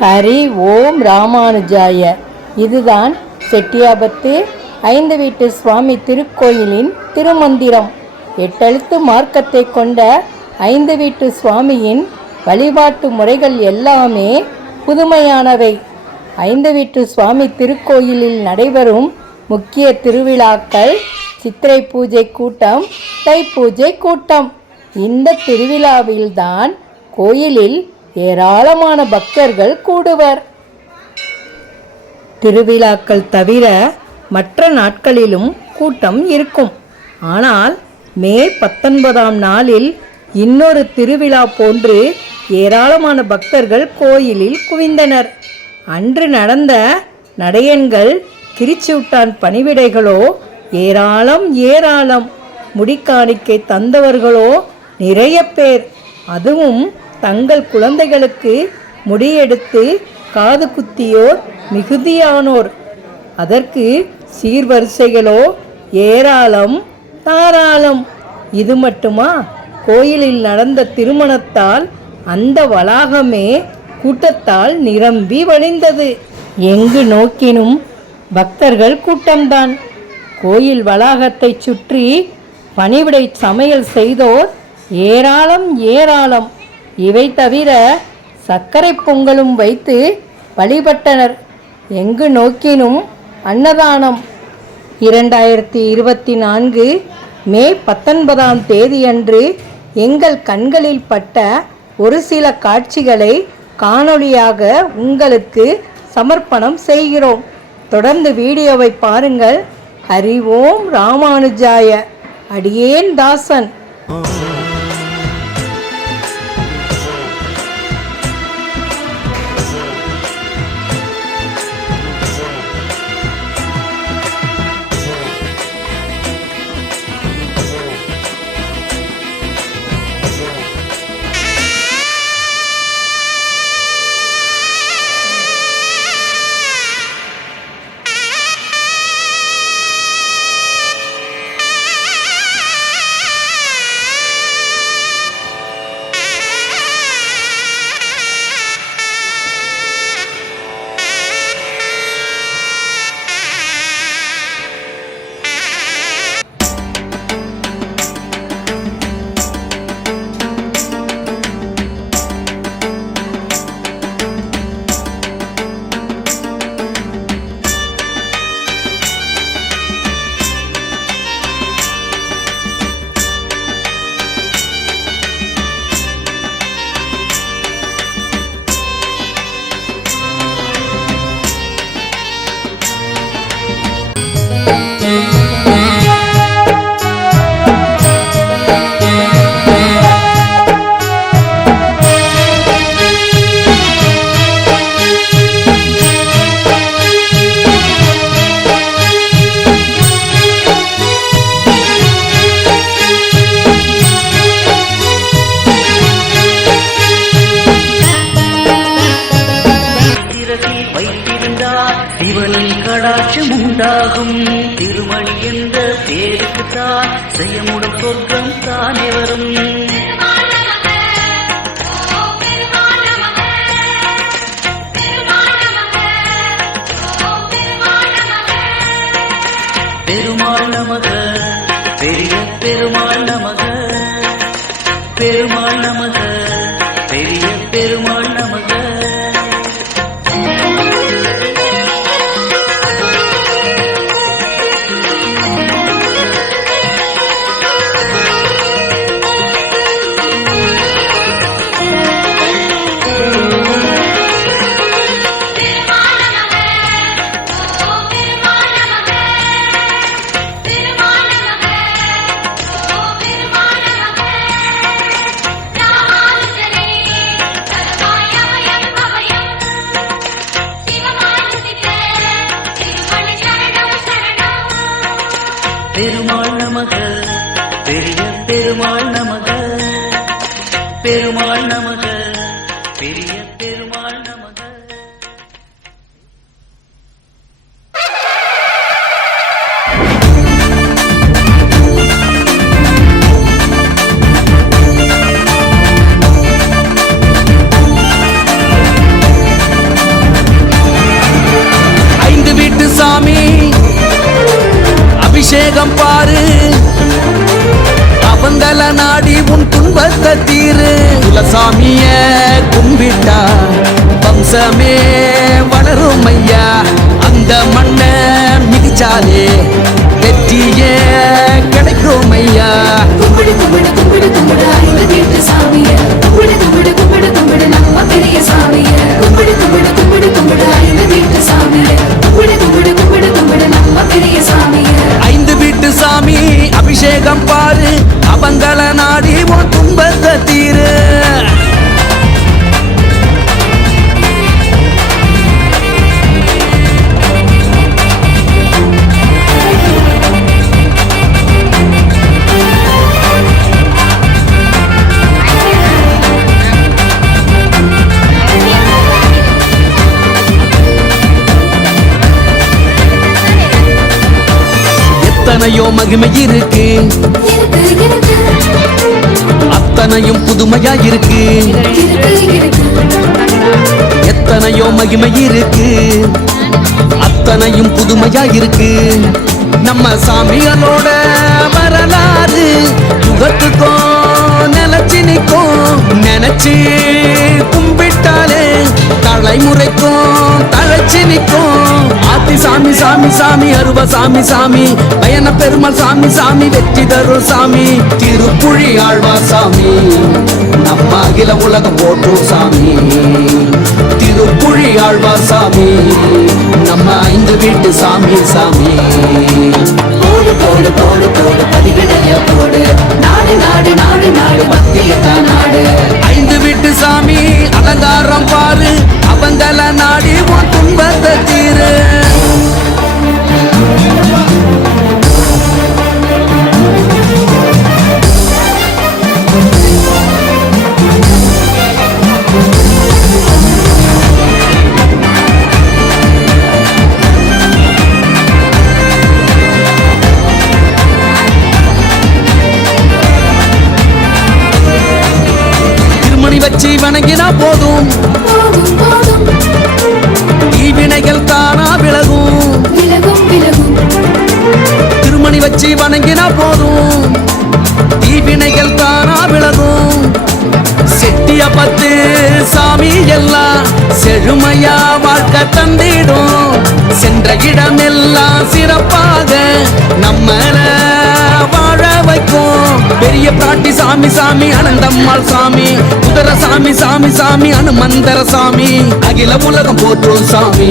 ஹரி ஓம் ராமானுஜாய. இதுதான் செட்டியாபத்து 5 வீட்டு சுவாமி திருக்கோயிலின் திருமந்திரம். 8 எழுத்து மார்க்கத்தை கொண்ட 5 வீட்டு சுவாமியின் வழிபாட்டு முறைகள் எல்லாமே புதுமையானவை. 5 வீட்டு சுவாமி திருக்கோயிலில் நடைபெறும் முக்கிய திருவிழாக்கள் சித்திரை பூஜை கூட்டம், தைப்பூஜை கூட்டம். இந்த திருவிழாவில்தான் கோயிலில் ஏராளமான பக்தர்கள் கூடுவர். திருவிழாக்கள் தவிர மற்ற நாட்களிலும் கூட்டம் இருக்கும். ஆனால் மே 19ஆம் நாளில் இன்னொரு திருவிழா போன்று ஏராளமான பக்தர்கள் கோயிலில் குவிந்தனர். அன்று நடந்த நடையன்கள், கிரிச்சூட்டான் பணிவிடைகளோ ஏராளம். முடிக்காணிக்கை தந்தவர்களோ நிறைய பேர். அதுவும் தங்கள் குழந்தைகளுக்கு முடியெடுத்து காது குத்தியோர் மிகுதியானோர். அதற்கு சீர்வரிசைகளோ தாராளம். இது மட்டுமா, கோயிலில் நடந்த திருமணத்தால் அந்த வளாகமே கூட்டத்தால் நிரம்பி வழிந்தது. எங்கு நோக்கினும் பக்தர்கள் கூட்டம்தான். கோயில் வளாகத்தை சுற்றி பணிவிடை சமையல் செய்தோர் ஏராளம். இவை தவிர சர்க்கரை பொங்கலும் வைத்து வழிபட்டனர். எங்கு நோக்கினும் அன்னதானம். 2024 மே 19ஆம் தேதியன்று எங்கள் கண்களில் பட்ட ஒரு சில காட்சிகளை காணொளியாக உங்களுக்கு சமர்ப்பணம் செய்கிறோம். தொடர்ந்து வீடியோவை பாருங்கள். ஹரி ஓம் ராமானுஜாய. அடியேன் தாசன். உண்டாகும் திருமணி என்ற பேருக்குத்தான் செய்யமுடும் சொர்க்கம் தானே வரும். பெருமாள் நமக, பெரிய பெருமாள் நமக, பெருமாள் நமக, பெரிய பெருமாள் நமக. பெருமாள் நமக, பெரிய பெருமாள் நமக, பெருமாள் நமக, பெரிய பெருமாள் நமக. துன்பத்தை தீரு. குலசாமிய கும்பிட்டா வம்சமே வளரும் ஐயா. அந்த மண்ணை மிதிச்சாலே வெற்றியே கிடைக்கும் ஐயா. கும்பிடு கும்பிடு கும்பிடு கும்பிடு ஐந்து வீட்டு சாமிய கும்பிடு கும்பிடு கும்பிடு கும்பிடு நம்ம பெரிய சாமிய கும்பிடு கும்பிடு கும்பிடு கும்பிடு ஐந்து வீட்டு சாமிய கும்பிடு கும்பிடு கும்பிடு கும்பிடு நம்ம பெரிய சாமிய. ஐந்து வீட்டு சாமி அபிஷேகம் பாரு, அவங்கள நாடி உன் துன்பத்தை தீரு. எத்தனையோ மகிமை இருக்கு, இருக்கு இருக்கு அத்தனையும் புதுமையா இருக்கு. இருக்கு இருக்கு எத்தனையோ மகிமை இருக்கு, அத்தனையும் புதுமையா இருக்கு. நம்ம சாமிகளோட வரலாறு யுகத்துக்கும் நிலச்சி நிற்கும். நினைச்சு கும்பிட்டாலே தலைமுறைக்கும் தழைச்சி நிற்கும். ஆத்தி சாமி சாமி சாமி அருவ சாமி சாமி பயண பெருமாள் சாமி சாமி வெற்றி தரும் சாமி. திருப்புழி ஆழ்வார் சாமி நம்ம அகில உலகம் போற்றும் சாமி. திருப்புழி ஆழ்வார் சாமி நம்ம ஐந்து வீட்டு சாமி சாமி. போடு போடு போடு போடு பதிவிடைய போடு நாடு நாடு நாடு நாடு பக்தியத்தான் நாடு. ஐந்து வீட்டு சாமி அலங்காரம் பாரு, அவங்கள நாடி உன் துன்பத்தை தீரு. திருமணி வச்சு வணங்கினா போதும், போதும் போதும் தீவினைகள் தானா விலகும். விலகும் விலகும் திருமணி வச்சு வணங்கினா போதும், தீவினைகள் தானா விலகும். செட்டிய பத்து சாமி எல்லாம் செழுமையா வாழ்க்கை தந்திடும். சென்ற இடமெல்லாம் சிறப்பாக நம்மள வாழ வைக்கும். பெரிய பிராட்டி சாமி சாமி அனந்தம்மாள் சாமி, குதிர சாமி சாமி சாமி அனுமந்தர சாமி, அகில உலகம் போற்றும் சாமி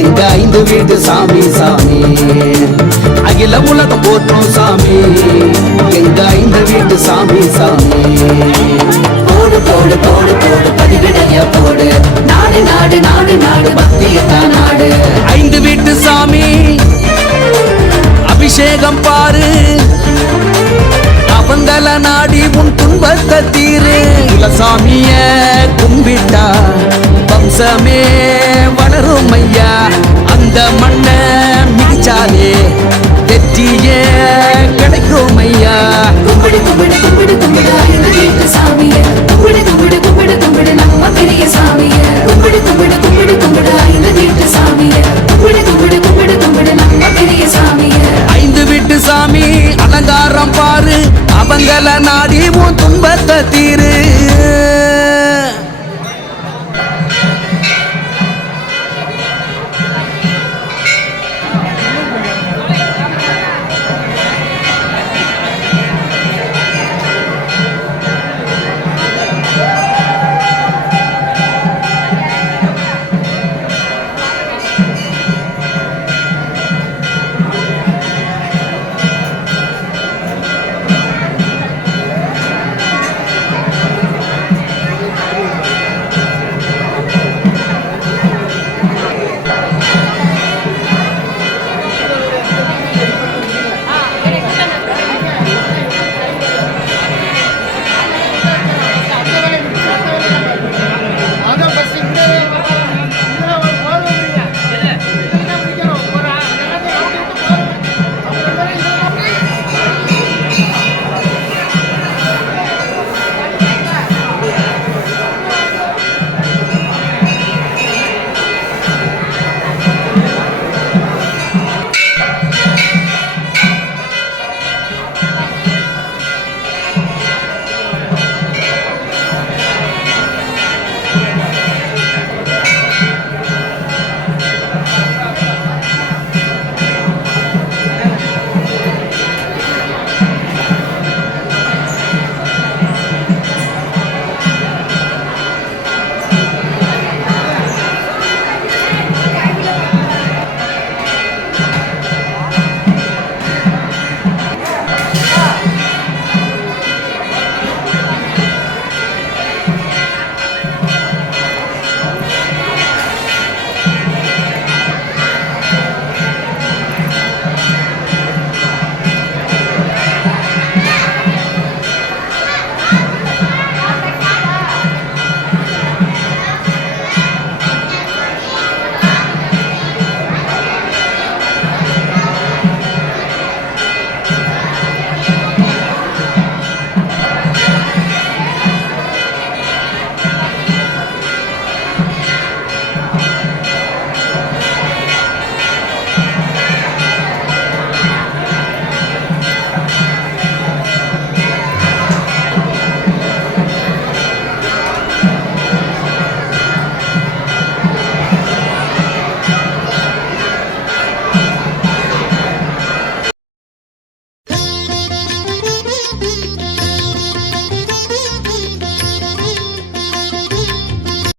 எங்க ஐந்து வீட்டு சாமி சாமி. அகில உலகம் போற்றும் சாமி எங்க ஐந்து வீட்டு சாமி சாமி. போடு போடு போடு போடு பதிவிடைய போடு நாடு நாடு நாடு நாடு பக்தியத்தான் நாடு. ஐந்து வீட்டு சாமி அபிஷேகம் பாரு, அவங்கள நாடி உன் துன்பத்தை தீரு. குலசாமிய கும்பிட்டா வம்சமே வளரும் ஐயா. அந்த மண்ணை மிதிச்சாலே வெற்றியே கிடைக்கும் ஐயா. கும்பிடு கும்பிடு கும்பிடு கும்பிடு ஐந்து வீட்டு சாமிய கும்பிடு கும்பிடு கும்பிடு கும்பிடு நம்ம பெரிய சாமிய கும்பிடு கும்பிடு கும்பிடு கும்பிடு ஐந்து வீட்டு சாமிய கும்பிடு கும்பிடு கும்பிடு கும்பிடு நம்ம பெரிய சாமிய. ஐந்து வீட்டு சாமி அலங்காரம் பாரு, அவங்கள நாடி உன் துன்பத்தை தீரு.